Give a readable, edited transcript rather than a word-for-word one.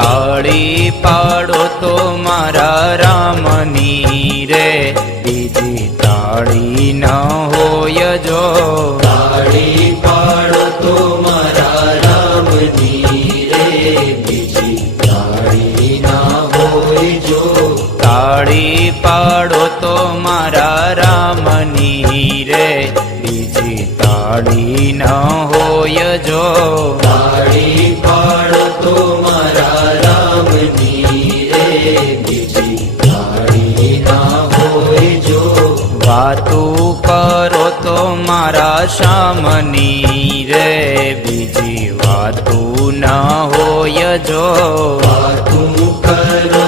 તાળી પાડો તો મારા રામની રે, બીજી તાળી ન હોય જો. તાળી પાડો તો મારા રામની રે, બીજી તાળી ના હોય જો. તાળી પાડો તો મારા રામની રે, બીજી તાળી ન હોય જો. તાળી પાડો તો મારા રામની રે, બીજી તાળી ના હોય જો. વાતું કરો તો મારા શ્યામની રે, બીજી વાતું ન હોય જો. વાતું કરો